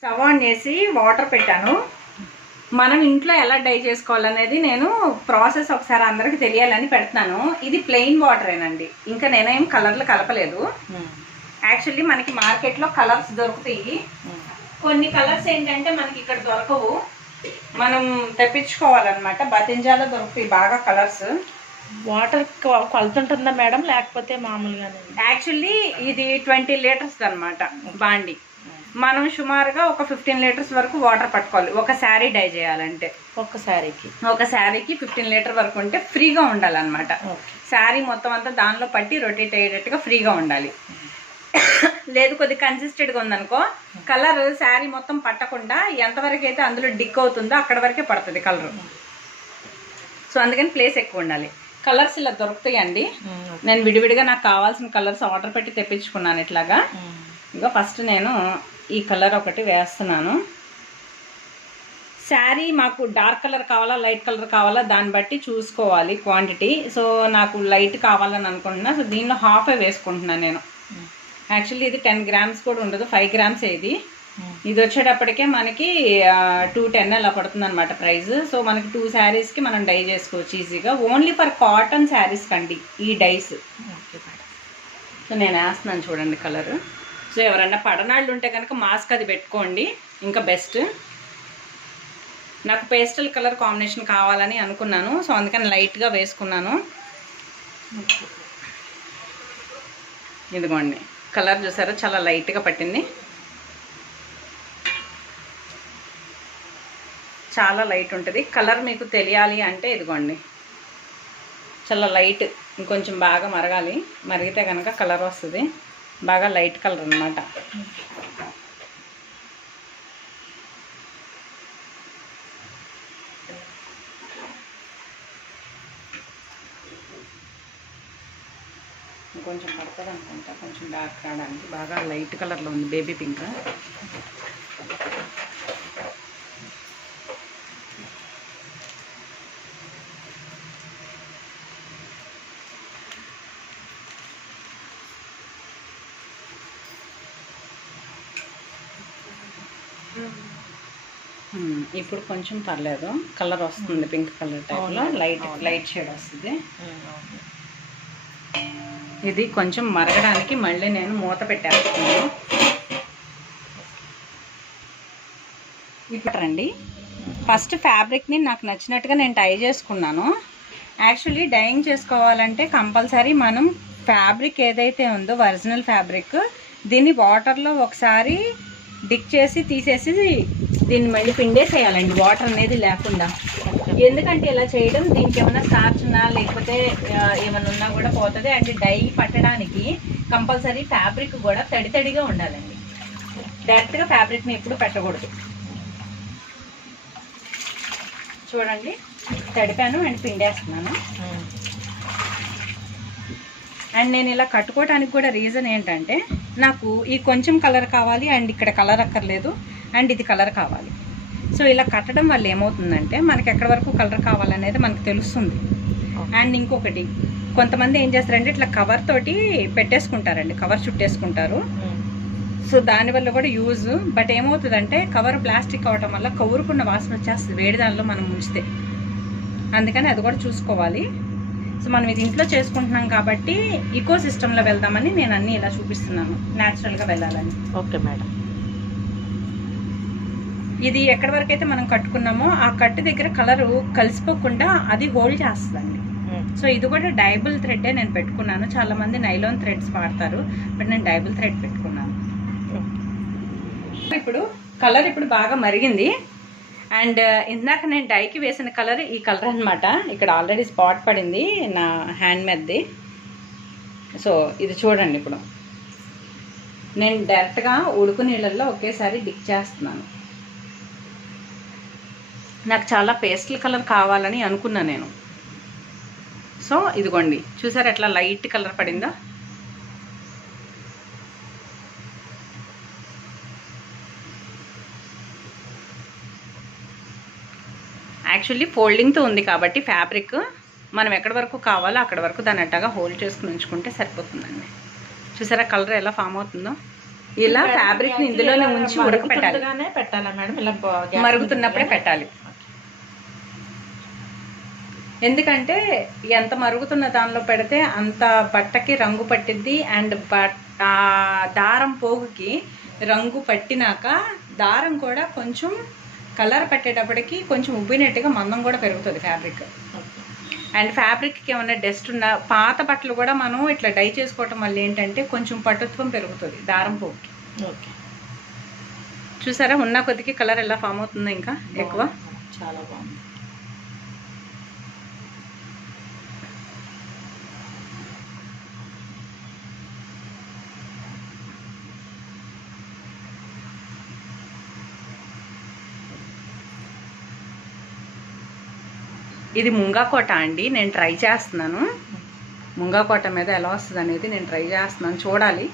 Stove on చేసి water పెట్టాను. మనం ఇంట్లో ఎలా డై చేసుకోవాలనేది నేను ప్రాసెస్ ఒకసారి అందరికి తెలియాలని పెడుతున్నాను. ఇది ప్లెయిన్ వాటరేనండి, ఇంకా నేనేం కలర్లు కలపలేదు. యాక్చువల్లీ మనకి మార్కెట్లో కలర్స్ దొరుకుతాయి. కొన్ని కలర్స్ ఏంటంటే మనకి ఇక్కడ దొరకవు, మనం తెప్పించుకోవాలన్నమాట. బతింజాలో దొరుకుతాయి బాగా కలర్స్. వాటర్ కొలత ఉంటుందా మేడం, లేకపోతే మామూలుగానే? యాక్చువల్లీ ఇది 20 లీటర్స్ అనమాట బాండి. మనం సుమారుగా ఒక 15 లీటర్స్ వరకు వాటర్ పట్టుకోవాలి ఒక శారీ డై చేయాలంటే. ఒక శారీకి 15 లీటర్ వరకు ఉంటే ఫ్రీగా ఉండాలన్నమాట. శారీ మొత్తం అంతా దానిలో పట్టి రొటేట్ అయ్యేటట్టుగా ఫ్రీగా ఉండాలి. లేదు కొద్ది కన్సిస్టెంట్గా ఉందనుకో, కలర్ శారీ మొత్తం పట్టకుండా ఎంతవరకు అయితే అందులో డిక్ అవుతుందో అక్కడ వరకే పడుతుంది కలర్. సో అందుకని ప్లేస్ ఎక్కువ ఉండాలి. కలర్స్ ఇలా దొరుకుతాయండి. నేను విడివిడిగా నాకు కావాల్సిన కలర్స్ ఆర్డర్ పెట్టి తెప్పించుకున్నాను ఇట్లాగా. ఇంకా ఫస్ట్ నేను ఈ కలర్ ఒకటి వేస్తున్నాను. శారీ మాకు డార్క్ కలర్ కావాలా లైట్ కలర్ కావాలా దాన్ని బట్టి చూసుకోవాలి క్వాంటిటీ. సో నాకు లైట్ కావాలని అనుకుంటున్నా. సో దీనిలో హాఫే వేసుకుంటున్నాను నేను. యాక్చువల్లీ ఇది 10 గ్రామ్స్ కూడా ఉండదు, 5 గ్రామ్స్ ఇది. ఇది వచ్చేటప్పటికే మనకి 210 అలా పడుతుంది అనమాట ప్రైస్. సో మనకి 2 శారీస్కి మనం డై చేసుకోవచ్చు ఈజీగా. ఓన్లీ ఫర్ కాటన్ శారీస్ కండి ఈ డైస్. సో నేను వేస్తున్నాను చూడండి కలర్. సో ఎవరన్నా పడనాళ్ళు ఉంటే కనుక మాస్క్ అది పెట్టుకోండి, ఇంకా బెస్ట్. నాకు పేస్టల్ కలర్ కాంబినేషన్ కావాలని అనుకున్నాను, సో అందుకని లైట్గా వేసుకున్నాను. ఇదిగోండి కలర్ చూసారా, చాలా లైట్గా పట్టింది, చాలా లైట్ ఉంటుంది కలర్. మీకు తెలియాలి అంటే ఇదిగోండి చాలా లైట్, ఇంకొంచెం బాగా మరగాలి, మరిగితే కనుక కలర్ వస్తుంది. బాగా లైట్ కలర్ అన్నమాట. కొంచెం పడుతుంది అనుకుంటా, కొంచెం డార్క్ రావడానికి. బాగా లైట్ కలర్లో ఉంది, బేబీ పింక్. ఇప్పుడు కొంచెం పర్లేదు, కలర్ వస్తుంది, పింక్ కలర్ టైప్లో లైట్ షేడ్ వస్తుంది. ఇది కొంచెం మరగడానికి మళ్ళీ నేను మూత పెట్టేస్తున్నాను. ఇప్పుడు రండి, ఫస్ట్ ఫ్యాబ్రిక్ని నాకు నచ్చినట్టుగా నేను డై చేసుకున్నాను. యాక్చువల్లీ డైయింగ్ చేసుకోవాలంటే కంపల్సరీ మనం ఫ్యాబ్రిక్ ఏదైతే ఉందో ఒరిజినల్ ఫ్యాబ్రిక్, దీన్ని వాటర్లో ఒకసారి డిక్ చేసి తీసేసి దీన్ని మళ్ళీ పిండేసేయాలండి, వాటర్ అనేది లేకుండా. ఎందుకంటే ఇలా చేయడం దీనికి ఏమైనా స్టార్చ్ ఉన్నా లేకపోతే ఏమైనా ఉన్నా కూడా పోతుంది. అండ్ డై పట్టడానికి కంపల్సరీ ఫ్యాబ్రిక్ కూడా తడిగా ఉండాలండి. డైరెక్ట్గా ఫ్యాబ్రిక్ని ఎప్పుడు పెట్టకూడదు. చూడండి తడిపాను అండ్ పిండేస్తున్నాను. అండ్ నేను ఇలా కట్టుకోవడానికి కూడా రీజన్ ఏంటంటే, నాకు ఈ కొంచెం కలర్ కావాలి అండ్ ఇక్కడ కలర్ అక్కర్లేదు అండ్ ఇది కలర్ కావాలి. సో ఇలా కట్టడం వల్ల ఏమవుతుందంటే మనకి ఎక్కడి వరకు కలర్ కావాలనేది మనకు తెలుస్తుంది. అండ్ ఇంకొకటి, కొంతమంది ఏం చేస్తారంటే ఇట్లా కవర్ తోటి పెట్టేసుకుంటారండి, కవర్ చుట్టేసుకుంటారు. సో దానివల్ల కూడా యూజ్. బట్ ఏమవుతుందంటే కవర్ ప్లాస్టిక్ అవటం వల్ల కవురుకున్న వాసన వచ్చేస్తుంది వేడి దానిలో మనం ఉంచితే. అందుకని అది కూడా చూసుకోవాలి. సో మనం ఇది ఇంట్లో చేసుకుంటున్నాం కాబట్టి ఈకో సిస్టంలో వెళ్దామని నేను అన్నీ ఇలా చూపిస్తున్నాను, న్యాచురల్గా వెళ్ళాలని. Okay madam. ఇది ఎక్కడి వరకు అయితే మనం కట్టుకున్నామో ఆ కట్టు దగ్గర కలరు కలిసిపోకుండా అది హోల్డ్ చేస్తుందండి. సో ఇది కూడా డైబుల్ థ్రెడ్డే నేను పెట్టుకున్నాను. చాలామంది నైలాన్ థ్రెడ్స్ వాడతారు, బట్ నేను డైబుల్ థ్రెడ్ పెట్టుకున్నాను. ఇప్పుడు కలర్ ఇప్పుడు బాగా మరిగింది. అండ్ ఇందాక నేను డైకి వేసిన కలర్ ఈ కలర్ అనమాట. ఇక్కడ ఆల్రెడీ స్పాట్ పడింది నా హ్యాండ్ మీదది. సో ఇది చూడండి, ఇప్పుడు నేను డైరెక్ట్గా ఉడుకు నీళ్ళల్లో ఒకేసారి డిక్ చేస్తున్నాను. నాకు చాలా పేస్టల్ కలర్ కావాలని అనుకున్నా నేను. సో ఇదిగోండి చూసారు ఎట్లా లైట్ కలర్ పడిందో. యాక్చువల్లీ ఫోల్డింగ్తో ఉంది కాబట్టి ఫ్యాబ్రిక్ మనం ఎక్కడి వరకు కావాలో అక్కడి వరకు దాన్ని అట్టగా హోల్డ్ చేసుకుని ఉంచుకుంటే సరిపోతుందండి. చూసారా కలర్ ఎలా ఫామ్ అవుతుందో. ఇలా ఫ్యాబ్రిక్ ని ఇందులోనే ఉంచి ఉడకపెట్టాలి. పెట్టాలా మేడం? ఇలా మరుగుతున్నప్పుడే పెట్టాలి. ఎందుకంటే ఎంత మరుగుతున్న దానిలో పెడితే అంత బట్టకి రంగు పట్టిద్ది. అండ్ దారం పోగుకి రంగు పట్టినాక దారం కూడా కొంచెం కలర్ పెట్టేటప్పటికి కొంచెం ఉబ్బినట్టుగా మందం కూడా పెరుగుతుంది ఫ్యాబ్రిక్. అండ్ ఫ్యాబ్రిక్కి ఏమైనా డస్ట్ ఉన్న పాత బట్టలు కూడా మనం ఇట్లా డై చేసుకోవటం వల్ల ఏంటంటే కొంచెం పటుత్వం పెరుగుతుంది దారం పోగుకి. చూసారా ఉన్న కొద్దికి కలర్ ఎలా ఫామ్ అవుతుందో ఇంకా ఎక్కువ. చాలా బాగుంది. ఇది ముంగాకోట అండి, నేను ట్రై చేస్తున్నాను. ముంగాకోట మీద ఎలా వస్తుంది అనేది నేను ట్రై చేస్తున్నాను, చూడాలి.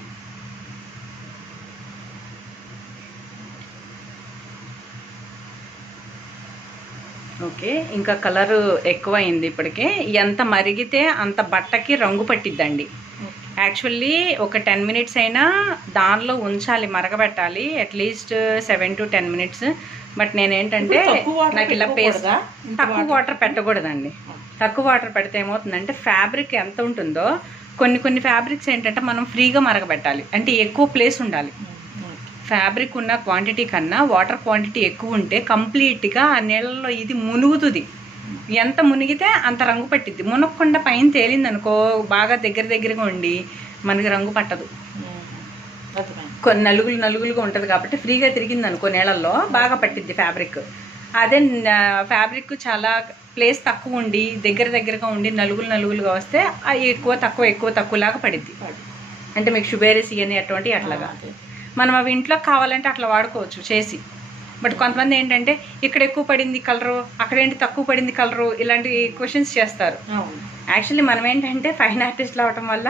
ఓకే, ఇంకా కలరు ఎక్కువ అయింది ఇప్పటికే. ఎంత మరిగితే అంత బట్టకి రంగు పట్టిద్దండి. యాక్చువల్లీ ఒక 10 మినిట్స్ అయినా దానిలో ఉంచాలి, మరగబెట్టాలి, అట్లీస్ట్ 7 to 10 మినిట్స్. బట్ నేనేంటంటే నాకు ఇలా పేస్ట్ తక్కువ వాటర్ పెట్టకూడదండి. తక్కువ వాటర్ పెడితే ఏమవుతుందంటే ఫ్యాబ్రిక్ ఎంత ఉంటుందో కొన్ని ఫ్యాబ్రిక్స్ ఏంటంటే మనం ఫ్రీగా మరగబెట్టాలి, అంటే ఎక్కువ ప్లేస్ ఉండాలి. ఫ్యాబ్రిక్ ఉన్న క్వాంటిటీ కన్నా వాటర్ క్వాంటిటీ ఎక్కువ ఉంటే కంప్లీట్గా ఆ నీళ్ళలో ఇది మునుగుతుంది. ఎంత మునిగితే అంత రంగు పట్టిద్ది. మునగకుండా పైన తేలింది అనుకో, బాగా దగ్గరగా ఉండి మనకి రంగు పట్టదు. కొన్ని నలుగులుగా ఉంటుంది కాబట్టి ఫ్రీగా తిరిగింది అనుకో నీళ్ళల్లో బాగా పట్టిద్ది ఫ్యాబ్రిక్. అదే ఫ్యాబ్రిక్ చాలా ప్లేస్ తక్కువ ఉండి దగ్గరగా ఉండి నలుగులుగా వస్తే ఎక్కువ తక్కువలాగా పడిద్ది. అంటే మీకు షుబేరీస్ ఇవన్నీ అటువంటివి అట్లాగా మనం అవి ఇంట్లో కావాలంటే అట్లా వాడుకోవచ్చు చేసి. బట్ కొంతమంది ఏంటంటే ఇక్కడ ఎక్కువ పడింది కలరు, అక్కడేంటి తక్కువ పడింది కలరు, ఇలాంటి క్వశ్చన్స్ చేస్తారు. యాక్చువల్లీ మనం ఏంటంటే ఫైన్ ఆర్టిస్ట్లు అవటం వల్ల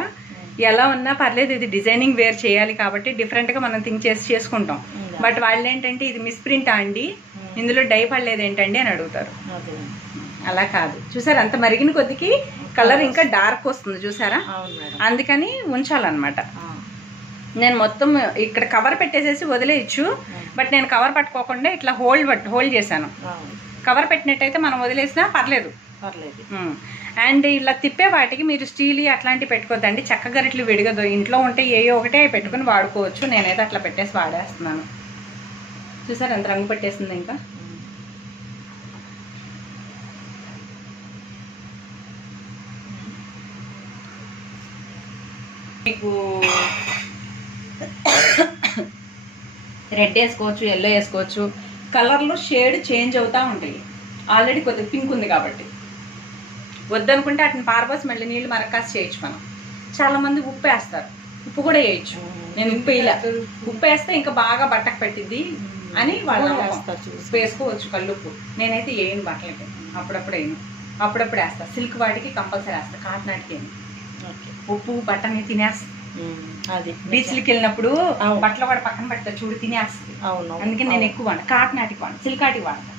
ఎలా ఉన్నా పర్లేదు, ఇది డిజైనింగ్ వేర్ చేయాలి కాబట్టి డిఫరెంట్గా మనం థింక్ చేసుకుంటాం. బట్ వాళ్ళు ఏంటంటే ఇది మిస్ప్రింటా అండి, ఇందులో డై పడలేదు ఏంటండి అని అడుగుతారు. అలా కాదు. చూసారా అంత మరిగిన కొద్దికి కలర్ ఇంకా డార్క్ వస్తుంది చూసారా, అందుకని ఉంచాలన్నమాట. నేను మొత్తం ఇక్కడ కవర్ పెట్టేసేసి వదిలేయచ్చు, బట్ నేను కవర్ పట్టుకోకుండా ఇట్లా హోల్డ్ చేశాను. కవర్ పెట్టినట్టయితే మనం వదిలేసినా పర్లేదు. అండ్ ఇలా తిప్పే వాటికి మీరు స్టీల్ అట్లాంటివి పెట్టుకోవద్దండి. చెక్క గరిట్లు విడిగదు, ఇంట్లో ఉంటే ఏయో ఒకటే పెట్టుకుని వాడుకోవచ్చు. నేనైతే అట్లా పెట్టేసి వాడేస్తున్నాను. చూసారు ఎంత రంగు పెట్టేసింది. ఇంకా మీకు రెడ్ వేసుకోవచ్చు, ఎల్లో వేసుకోవచ్చు. కలర్లో షేడ్ చేంజ్ అవుతూ ఉంటాయి. ఆల్రెడీ కొద్దిగా పింక్ ఉంది కాబట్టి వద్దనుకుంటే అట్ని పారబోసి మళ్ళీ నీళ్ళు మరకాసి చేయొచ్చు. మనం చాలామంది ఉప్పు వేస్తారు, ఉప్పు కూడా వేయచ్చు. నేను ఉప్పు వేయలే, ఉప్పు వేస్తే ఇంకా బాగా బట్టకు పెట్టిద్ది అని వాళ్ళు ఉప్పు వేసుకోవచ్చు, కల్లుప్పు. నేనైతే వేయను బట్టలకి, అప్పుడప్పుడు వేస్తా. సిల్క్ వాటికి కంపల్సరీ వేస్తా, కాటన్ వాటికి ఉప్పు బట్టని తినేస్తా. అది బీచ్లకి వెళ్ళినప్పుడు బట్టలు కూడా పక్కన పెడతా చూడు, తినేస్తుంది. అందుకే నేను ఎక్కువ వాడను, కాటన్ వాటికి వాడను, సిల్క్ వాటికి వాడతా.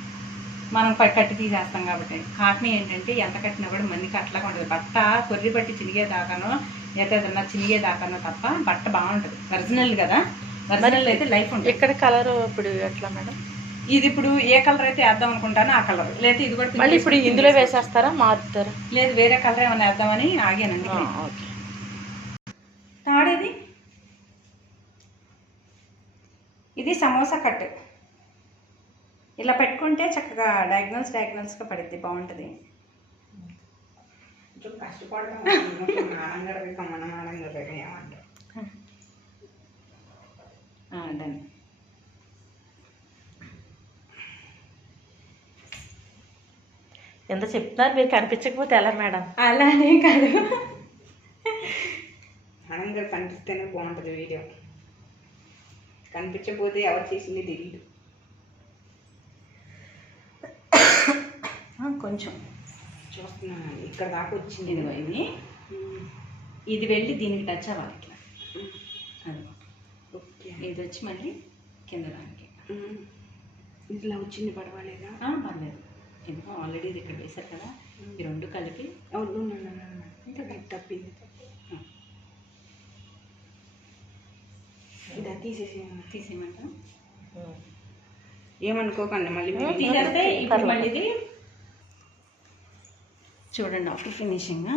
మనం కట్టి తీసేస్తాం కాబట్టి. కాటన్ ఏంటంటే ఎంత కట్టినా కూడా మన్నికి అట్లాగా ఉంటుంది. బట్ట కొర్రి బట్టి చినిగేదాకానో ఏదైనా చినిగేదాకానో తప్ప బట్ట బాగుంటుంది. ఒరిజినల్ కదా, ఒరిజినల్ అయితే లైఫ్ ఉంటుంది. ఇక్కడ కలర్ ఇప్పుడు ఎట్లా మేడం? ఇది ఇప్పుడు ఏ కలర్ అయితే వేద్దాం అనుకుంటానో ఆ కలర్, లేదా ఇది కూడా మళ్ళీ ఇప్పుడు ఇందులో వేసేస్తారా, మారుతారా? లేదు, వేరే కలర్ ఏమైనా వేద్దామని ఆగానండి. ఓకే. తాడేది ఇది సమోసా కట్ ఇలా పెట్టుకుంటే చక్కగా డయాగ్నల్స్గా పడిద్ది, బాగుంటుంది. కష్టపడతాం డన్. ఎంత చెప్తున్నారు మీరు, కనిపించకపోతే ఎలా మేడం? అలానే కాదు, ఆనందంగా కనిపిస్తేనే బాగుంటుంది వీడియో. కనిపించకపోతే ఎవరు చేసింది తెలియదు. కొంచెం చూస్తున్నాను, ఇక్కడ దాకా వచ్చింది. ఇది వెళ్ళి దీనికి టచ్ అవ్వాలి ఇట్లా. అది ఓకే, ఇది వచ్చి మళ్ళీ కింద దానికి ఇట్లా వచ్చింది. పర్వాలేదా? పర్లేదు, ఎందుకో ఆల్రెడీ ఇది ఇక్కడ వేశారు కదా, ఈ రెండు కలిపి తప్పింది. ఇదా తీసేయమంట ఏమనుకోకండి మళ్ళీ తీసేస్తే ఇప్పుడు మళ్ళీ ఇది చూడండి ఆఫ్టర్ ఫినిషింగ్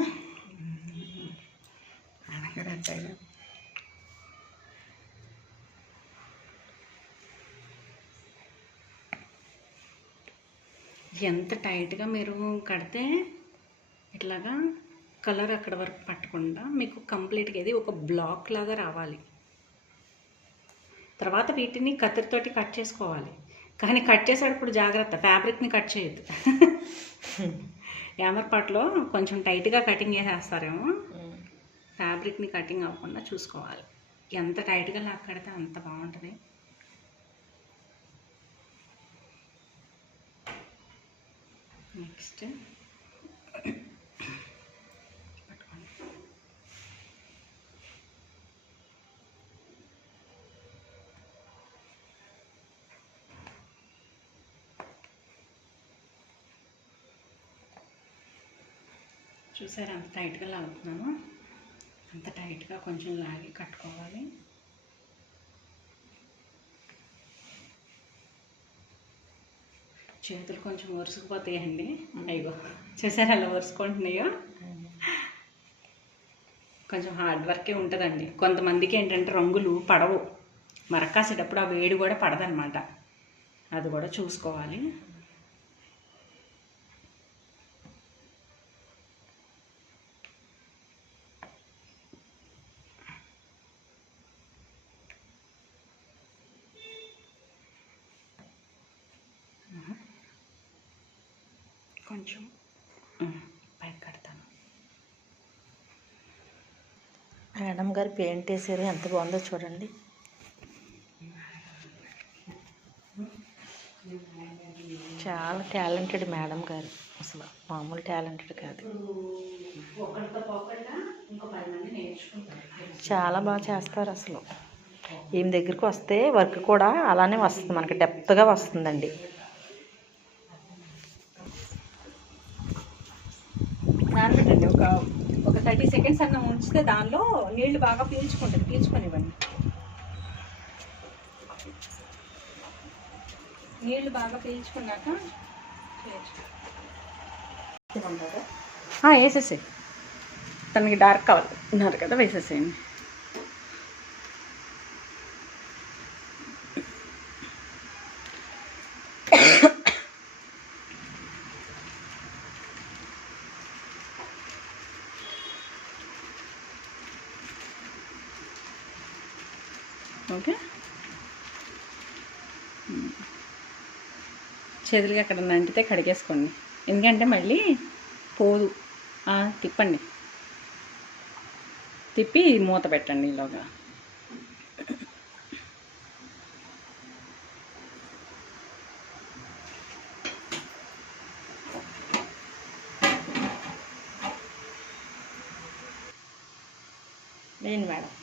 ఎంత టైట్గా మీరు కడితే ఇట్లాగా కలర్ అక్కడ వరకు పట్టకుండా మీకు కంప్లీట్గా ఇది ఒక బ్లాక్ లాగా రావాలి. తర్వాత వీటిని కత్తిరితోటి కట్ చేసుకోవాలి. కానీ కట్ చేసేటప్పుడు జాగ్రత్త, ఫ్యాబ్రిక్ని కట్ చేయొద్దు. యామర్ పాట్లో కొంచెం టైట్గా కటింగ్ చేసేస్తారేమో, ఫ్యాబ్రిక్ని కటింగ్ అవ్వకుండా చూసుకోవాలి. ఎంత టైట్గా లాక్కడితే అంత బాగుంటుంది. నెక్స్ట్ చూసారా అంత టైట్గా లాగుతున్నాను. అంత టైట్గా కొంచెం లాగి కట్టుకోవాలి. చేతులు కొంచెం ఒరుసుకుపోతాయండి. అయ్యో చూసారా అలా ఒరుసుకుంటున్నాయో. కొంచెం హార్డ్ వర్కే ఉంటుందండి. కొంతమందికి ఏంటంటే రంగులు పడవు, మరక్కాసేటప్పుడు ఆ వేడి కూడా పడదనమాట. అది కూడా చూసుకోవాలి. కొంచెం పైకి కడతాను. మేడం గారు పెయింట్ వేసారు, ఎంత బాగుందో చూడండి. చాలా టాలెంటెడ్ మేడం గారు, అసలు మామూలు టాలెంటెడ్ కాదు. చాలా బాగా చేస్తారు అసలు. ఈమె దగ్గరికి వస్తే వర్క్ కూడా అలానే వస్తుంది, మనకి డెప్త్గా వస్తుందండి. నానబెట్టండి. ఒక 30 సెకండ్స్ అన్న ఉంచితే దానిలో నీళ్లు బాగా పీల్చుకుంటుంది. పీల్చుకొనివ్వండి. నీళ్లు బాగా పీల్చుకున్నాక వేసేసేయి. తనకి డార్క్ కావాలి ఉన్నారు కదా, వేసేసేయండి. ఓకే, చేతులకి అక్కడ నంటితే కడిగేసుకోండి, ఎందుకంటే మళ్ళీ పోదు. తిప్పండి, తిప్పి మూత పెట్టండి ఈలోగా. నేను మేడం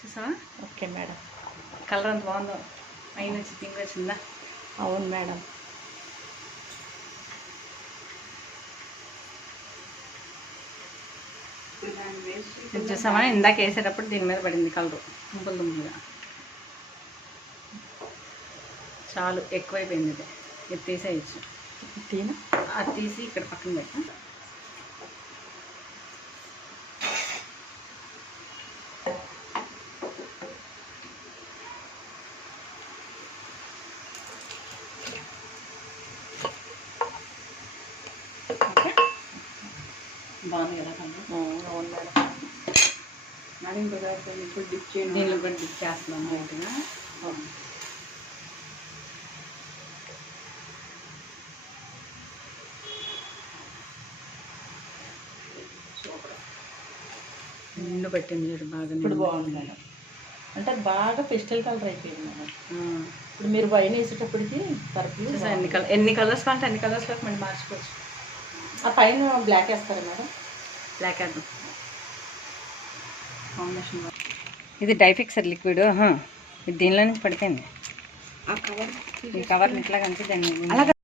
చూసావా? Okay madam. కలర్ అంత బాగుందో, అయిన వచ్చి పింక్ వచ్చిందా? అవును మేడం. చూసావా, ఇందాక వేసేటప్పుడు దీని మీద పడింది కలరు దుంపులు దుంపులుగా. చాలు, ఎక్కువైపోయింది. ఇది తీసేయచ్చు. అది తీసి ఇక్కడ పక్కన పెట్టా. బాగుంది కదా కలర్? అవును మేడం. అది ఇంకొక ఇప్పుడు డిప్ చేయండి. దీనిలో కూడా డిప్ చేస్తున్నాం లైట్గా. నిండు పెట్టింది చూడు బాగా. ఇప్పుడు బాగుంది మేడం. అంటే బాగా పెస్టల్ కలర్ అయిపోయింది మేడం. ఇప్పుడు మీరు వైన్ వేసేటప్పటికి తరపు ఎన్ని కలర్స్ కావాలంటే అన్ని కలర్స్ వరకు మళ్ళీ మార్చుకోవచ్చు. ఆ పైన బ్లాక్ వేస్తారా మేడం? బ్లాక్ వేద్దాం కాంబినేషన్. ఇది డైఫిక్సర్ లిక్విడ్. ఇది దీనిలో నుంచి పడిపోయింది. ఆ కవర్, ఈ కవర్ని ఇట్లా కంచి దాన్ని అలాగా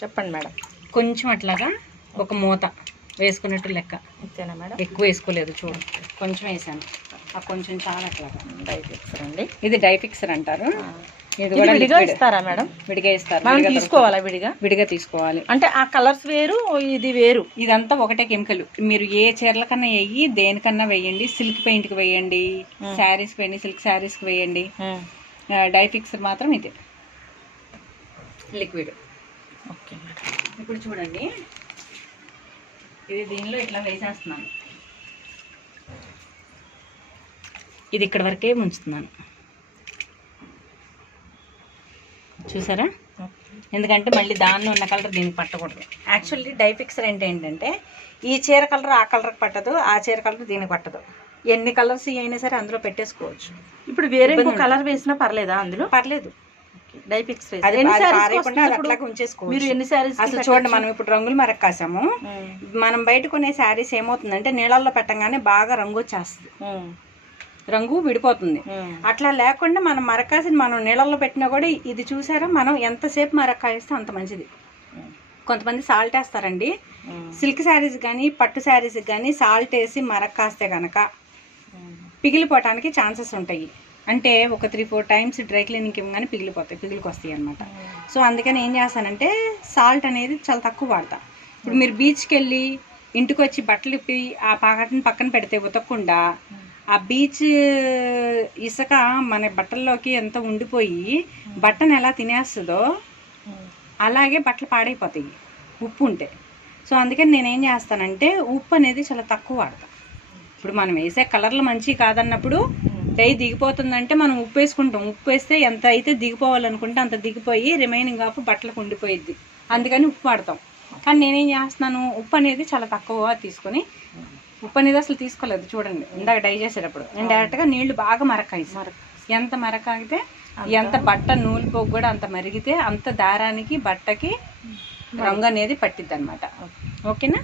చెప్పండి మేడం. కొంచెం అట్లాగా ఒక మూత వేసుకున్నట్టు లెక్క. అంతేనా మేడం? ఎక్కువ వేసుకోలేదు, చూడు కొంచెం వేసాను. ఆ కొంచెం చాలా అట్లాగా. డై ఫిక్సర్ అండి. ఇది డై ఫిక్సర్ అంటారు. ఇది ఇది కూడా విడిగా liquid. ఇస్తారా మేడం? విడిగా ఇస్తారు. మనం విడిగా తీసుకోవాలా దొరుకుతుంది. విడిగా? విడిగా తీసుకోవాలి. అంటే ఆ కలర్స్ వేరు, ఇది వేరు. ఇదంతా ఒకటే కెమికల్. మీరు ఏ చీరల కన్నా వేయి, దేనికన్నా వేయండి. సిల్క్ పెయింట్కి వేయండి, శారీస్కి వేయండి, సిల్క్ శారీస్కి వేయండి. డై ఫిక్సర్ మాత్రం ఇదే లిక్విడ్. Okay madam. ఇప్పుడు చూడండి, ఇది దీనిలో ఇట్లా వేసేస్తున్నాను. ఇది ఇక్కడ వరకే ఉంచుతున్నాను, చూసారా? ఎందుకంటే మళ్ళీ దానిలో ఉన్న కలర్ దీనికి పట్టకూడదు. యాక్చువల్లీ డై ఫిక్సర్ అంటే ఏంటంటే ఈ చీర కలర్ ఆ కలర్కి పట్టదు, ఆ చీర కలర్ దీనికి పట్టదు. ఎన్ని కలర్స్ అయినా సరే అందులో పెట్టేసుకోవచ్చు. ఇప్పుడు వేరే కలర్ వేసినా పర్లేదా? అందులో పర్లేదు. డై ఫిక్సర్ మీరు ఎన్ని సారీస్ అసలు చూడండి, మనం ఇప్పుడు రంగులు మరక కాసాము. మనం బయట కొనే శారీస్ ఏమవుతుందంటే నీళ్ళల్లో పెట్టంగానే బాగా రంగు వచ్చేస్తుంది, రంగు విడిపోతుంది. అట్లా లేకుండా మనం మరకాసి మనం నీళ్ళల్లో పెట్టినా కూడా ఇది చూసారా, మనం ఎంతసేపు మరకాయిస్తే అంత మంచిది. కొంతమంది సాల్ట్ వేస్తారండి. సిల్క్ శారీస్ కానీ పట్టు శారీస్ కానీ సాల్ట్ వేసి మరకాస్తే కనుక పిగిలిపోవటానికి ఛాన్సెస్ ఉంటాయి. అంటే ఒక 3-4 టైమ్స్ డ్రై క్లీనింగ్కి ఇవ్వగానే పిగిలికొస్తాయి అనమాట. సో అందుకని ఏం చేస్తానంటే సాల్ట్ అనేది చాలా తక్కువ వాడతా. ఇప్పుడు మీరు బీచ్కి వెళ్ళి ఇంటికి వచ్చి బట్టలు ఇప్పి ఆ పాకటిని పక్కన పెడితే ఉతకకుండా ఆ బీచ్ ఇసుక మన బట్టల్లోకి ఎంత ఉండిపోయి బట్టను ఎలా తినేస్తుందో అలాగే బట్టలు పాడైపోతాయి ఉప్పు ఉంటే. సో అందుకని నేనేం చేస్తానంటే ఉప్పు అనేది చాలా తక్కువ వాడతాను. ఇప్పుడు మనం వేసే కలర్లు మంచి కాదన్నప్పుడు డై దిగిపోతుందంటే మనం ఉప్పు వేసుకుంటాం. ఉప్పు వేస్తే ఎంత అయితే దిగిపోవాలనుకుంటే అంత దిగిపోయి రిమైనింగ్ ఆఫ్ బట్టలకు ఉండిపోయిద్ది. అందుకని ఉప్పు వాడతాం. కానీ నేనేం చేస్తున్నాను, ఉప్పు అనేది చాలా తక్కువ తీసుకొని, ఉప్పు అనేది అసలు తీసుకోలేదు చూడండి ఇందాక డై చేసేటప్పుడు. నేను డైరెక్ట్గా నీళ్లు బాగా మరకాయి. ఎంత మరకాగితే ఎంత బట్ట నూలిపోకు కూడా అంత మరిగితే అంత దారానికి బట్టకి రంగు అనేది పట్టిద్ది అనమాట. ఓకేనా?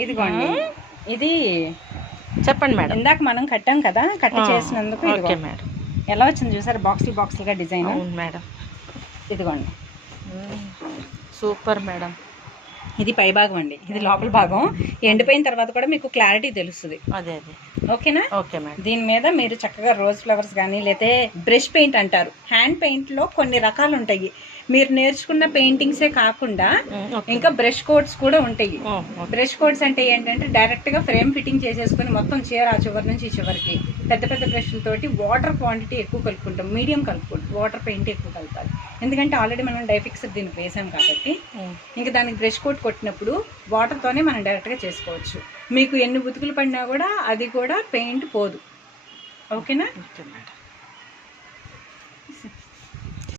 ఇదిగోండి, ఇది చెప్పండి మేడం. ఇందాక మనం కట్టాం కదా, కట్టి చేసినందుకు ఓకే మేడం. ఎలా వచ్చింది చూసారు, బాక్సులుగా డిజైన్. మేడం ఇదిగోండి, సూపర్ మేడం. ఇది పై భాగం అండి, ఇది లోపల భాగం. ఎండిపోయిన తర్వాత కూడా మీకు క్లారిటీ తెలుస్తుంది. అదే ఓకేనా? Okay madam. దీని మీద మీరు చక్కగా రోజ్ ఫ్లవర్స్ కానీ లేతే బ్రష్ పెయింట్ అంటారు, హ్యాండ్ పెయింట్లో కొన్ని రకాలు ఉంటాయి. మీరు నేర్చుకున్న పెయింటింగ్సే కాకుండా ఇంకా బ్రష్ కోడ్స్ కూడా ఉంటాయి. బ్రష్ కోడ్స్ అంటే ఏంటంటే డైరెక్ట్గా ఫ్రేమ్ ఫిట్టింగ్ చేసేసుకుని మొత్తం చీర ఆ చివరి నుంచి ఈ చివరికి పెద్ద పెద్ద బ్రష్లతోటి వాటర్ క్వాంటిటీ ఎక్కువ కలుపుకుంటాం, మీడియం కలుపుకుంటాం, వాటర్ పెయింట్ ఎక్కువ కలపాలి. ఎందుకంటే ఆల్రెడీ మనం డై ఫిక్సర్ దీనికి వేసాం కాబట్టి ఇంకా దానికి బ్రష్ కోట్ కొట్టినప్పుడు వాటర్తోనే మనం డైరెక్ట్గా చేసుకోవచ్చు. మీకు ఎన్ని ఉతుకులు పడినా కూడా అది కూడా పెయింట్ పోదు. ఓకేనా? Okay madam.